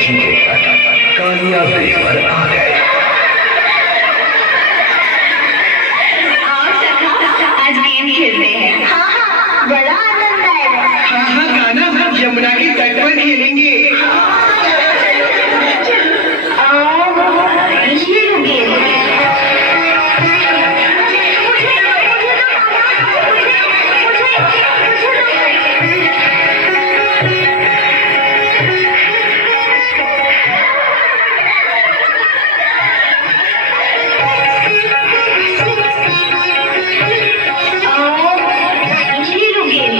पक्षी को कालिया देवर आ गए। आज गेम खेलते हैं। हाँ, बड़ा आनंद आएगा। हाँ, गाना यमुना के तट पर खेलेंगे। ये लो गेम।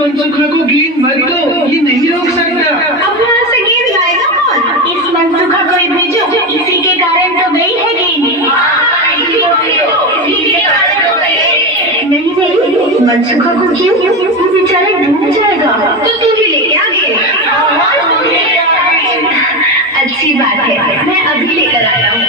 मनसुखा को गेंद मत दो, ये नहीं रोक सकता। अब यहाँ से गेंद लाएगा कौन? इस मनसुखा को भेजो, इसी के कारण तो गई है गेंद। नहीं, मनसुखा को क्यों? वो बेचारा डूब जाएगा। तो तू ही लेके आ गेंद। अच्छी बात है, मैं अभी लेकर आया हूँ।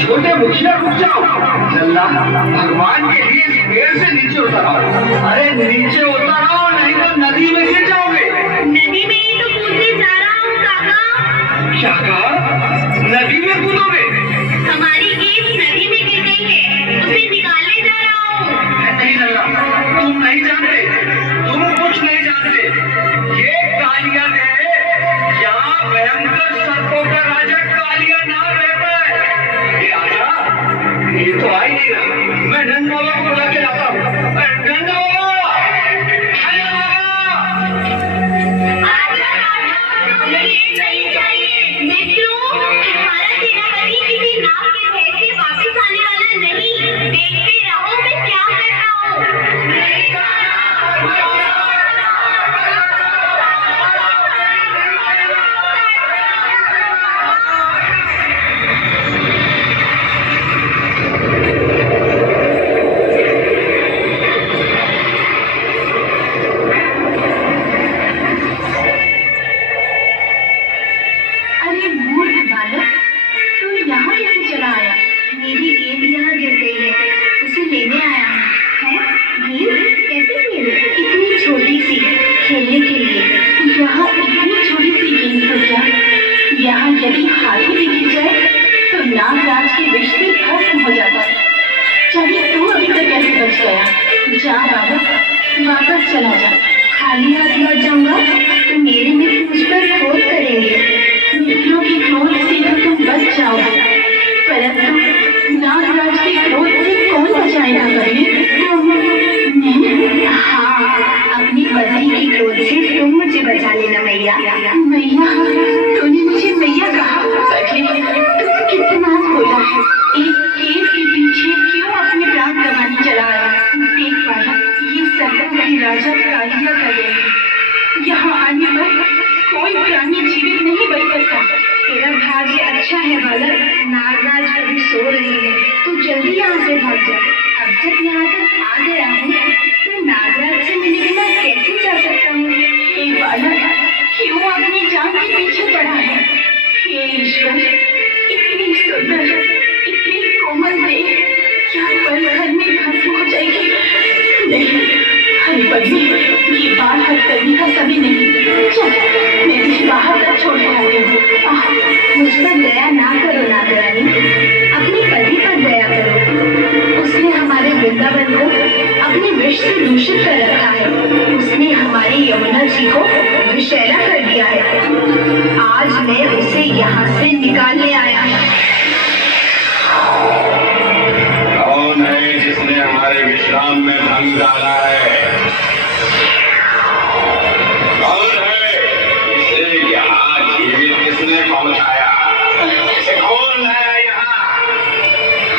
छोटे मुखिया रुक जाओ। भगवान के लिए इस पेड़ से नीचे उतर आओ। अरे नीचे उतर आओ, नहीं तो नदी में गिर जाओगे। नदी में ही तो कूदने जा रहा हूँ काका। क्या कहा? नदी में कूदोगे? हमारी गेंद नदी में गिर गई है, उसे निकालने जा रहा हूँ। नहीं लल्ला, तुम नहीं जानते, तुम कुछ नहीं जानते। ये कालिया है, यहाँ भयंकर सर्पों का राजा कालिया नाग रहता है। ये तो आ ही नहीं रहा। मैं नंद बाबा को बुला के लाता हूँ। नंद बाबा! नहीं चाहिए मित्रों, हमारा सेनापति किसी नाव के भय से वापस आने वाला नहीं। देखते रहो मैं क्या करता हूँ। यदि हाथी भी गिर जाए तो नागराज के विष से भस्म हो जाता है। चलिए तू अभी तक कैसे बच गया? जा वापस चला जा। खाली हाथ लौट जाऊंगा तो मेरे मित्र मुझ पर क्रोध करेंगे। मित्रों के क्रोध से तो तुम बच जाओगे, परंतु नागराज के क्रोध से कौन बचाएगा कभी? हाँ, अपनी पति के क्रोध से तुम मुझे बचा लेना मैया। मैया, तूने मुझे मैया कहा? कितना बोला है। एक केस के पीछे क्यों अपने प्राण गंवाने चला आया? देख पाया, ये सर्पों की राजा कालिया का देन। यहाँ आने पर कोई प्राणी जीवित नहीं बच सकता। तेरा भाग्य अच्छा है बालक, नागराज अभी सो रही है। तू जल्दी यहाँ से भाग जा। अब जब यहाँ तक आ गया हूँ तो नागराज से मिले बिना कैसे जा सकता हूँ? हे बालक, क्यों अपनी जान के पीछे पड़ा है? हे ईश्वर, इतनी सुंदर, इतनी कोमल देह, क्या पल भर में भस्म हो जाएगी? नहीं, हरी पद्मी, ये बात हट करने का समय नहीं। चल, मैं तुझे बाहर तक छोड़ के आती हूँ। मुझ पर दया ना करो नागरानी, अपने पति पर दया करो। उसने हमारे वृंदावन को अपने विष से दूषित कर रखा है। उसने हमारे यमुना जी को विष पानी डाला है? कौन है? इसे यहाँ जीवित किसने पहुंचाया? इसे कौन लाया यहाँ?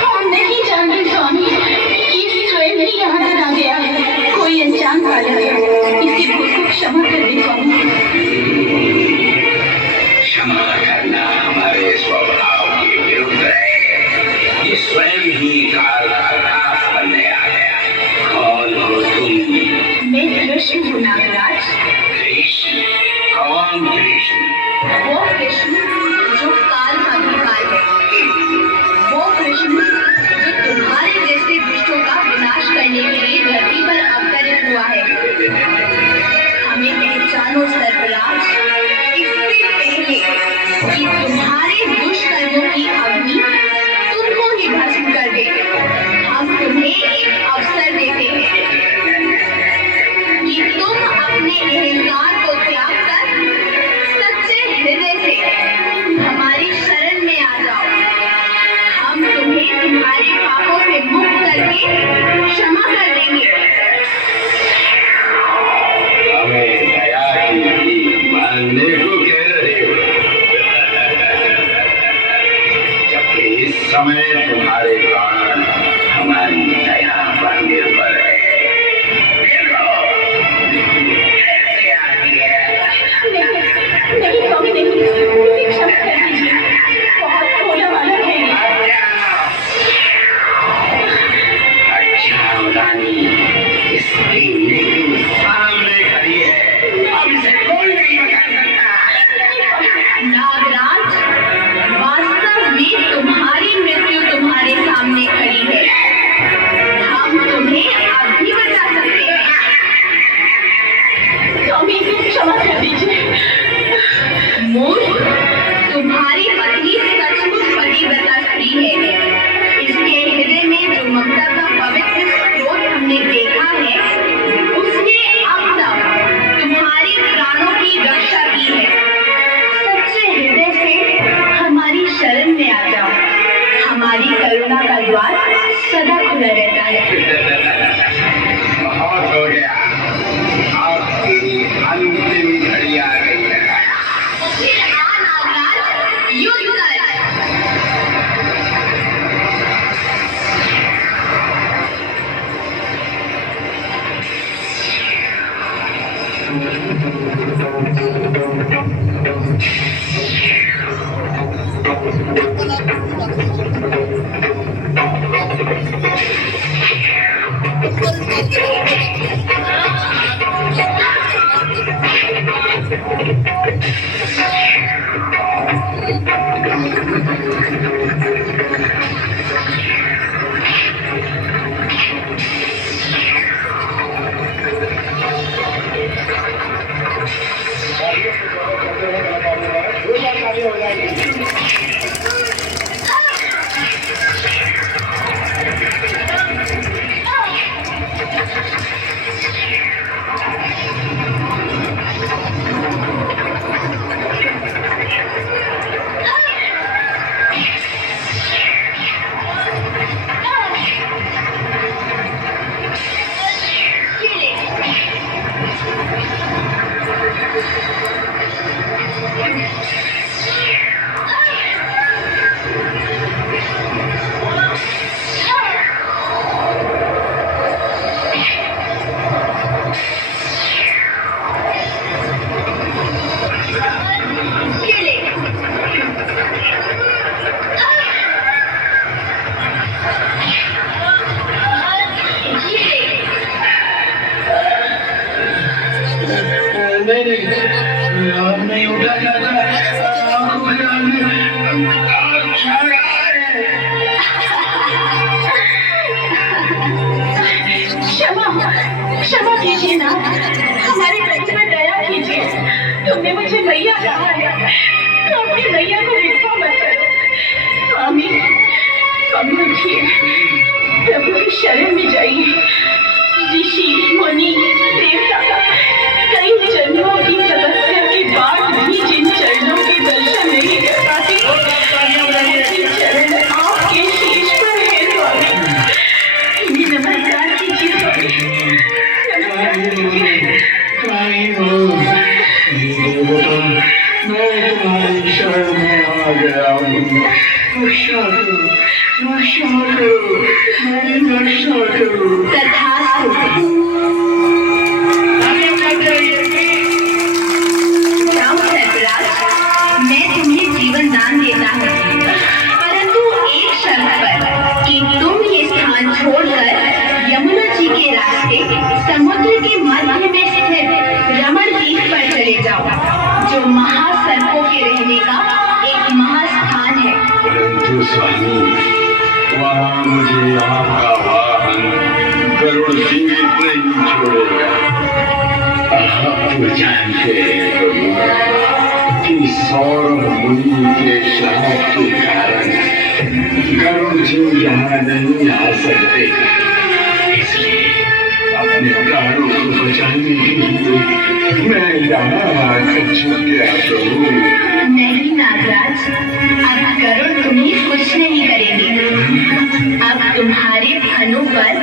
हम नहीं जानते स्वामी, ये स्वयं ही यहाँ तक आ गया है। कोई अनजान वाला है, इसी भूल को क्षमा कर दे स्वामी। क्षमा करना हमारे स्वभाव के विरुद्ध है। ये स्वयं ही काल का दास बनने आ गया। कौन हो तुम? मैं कृष्ण हूँ नागराज। कृष्ण? कौन कृष्ण? वो कृष्ण जो काल का भी काल है, वो कृष्ण जो तुम्हारे जैसे दुष्टों का विनाश करने के लिए धरती पर अवतरित हुआ है। हमें पहचानो सर्पराज, इससे पहले कि तुम्हारे दुष्कर्मों की अग्नि तुमको ही भस्म कर दे, हम तुम्हें एक अवसर देते हैं कि तुम अपने अहंकार को त्याग कर सच्चे हृदय से हमारी शरण में आ जाओ। हम तुम्हें तुम्हारे पापों से मुक्त करके क्षमा कर देंगे। हमें दया की भीख मांगने को कह रहे हो? जबकि इस समय तुम्हारे प्राण हमारी दया पर निर्भर है। देखो, कैसे आती है। नहीं स्वामी नहीं, मुझे क्षमा कर दीजिए, बहुत भोला वाला है ये। अच्छा रानी, इसकी मृत्यु सामने खड़ी है। अब इसे कोई नहीं बचा सकता। नागराज, वास्तव में तुम्हारी मृत्यु तुम्हारे सामने खड़ी है। हम तुम्हें अभी बचा सकते हैं। स्वामी क्षमा कर दीजिए। मूर्ख, तुम्हारी पत्नी सचमुच पतिव्रता स्त्री है। इसके हृदय में जो ममता का पवित्र स्रोत हमने देखा है, उसने अब तक तुम्हारे प्राणों की रक्षा की है। सच्चे हृदय से हमारी शरण में आ जाओ। हमारी करुणा का द्वार सदा खुला रहता है। बहुत हो गया। आपकी अंतिम घड़ी आ गई है। फिर आ नागराज, युद्ध कर। नहीं अब नहीं उठा जाता। क्षमा कीजिए ना, हमारे प्रति में दया कीजिए। तुमने मुझे मैया कहा है, तो अपनी मैया को विधवा मत करो। स्वामी स्वामी उठिए, प्रभु की शरण में जाइए। ऋषि मुनि देवता कई जन्मों की तपस्या के बाद भी जिन चरणों के दर्शन नहीं कर पाते, उनके चरण आपके शीश पर है स्वामी। इन्हें नमस्कार कीजिए स्वामी। करो, मेरी रक्षा करो। तथास्तु। जाओ सर्पराज, मैं तुम्हें जीवन दान देता हूँ, परंतु एक शर्त पर कि तुम ये स्थान छोड़कर यमुना जी के रास्ते समुद्र के मध्य में स्थित रमण द्वीप पर चले जाओ, जो महासर्पों के रहने का एक महास्थान है। परंतु स्वामी, वहाँ मुझे आपका वाहन गरुड़ जीवित नहीं छोड़ेगा। आप तो जानते हैं प्रभु कि सौरभ मुनि के श्राप के कारण गरुड़ जी यहाँ नहीं आ सकते, इसलिए अपने प्राणों को बचाने के लिए मैं यहाँ आकर छुप गया प्रभु। नहीं नागराज, अब गरुड़ तुम्हें कुछ नहीं करेंगे। अब तुम्हारे फनों पर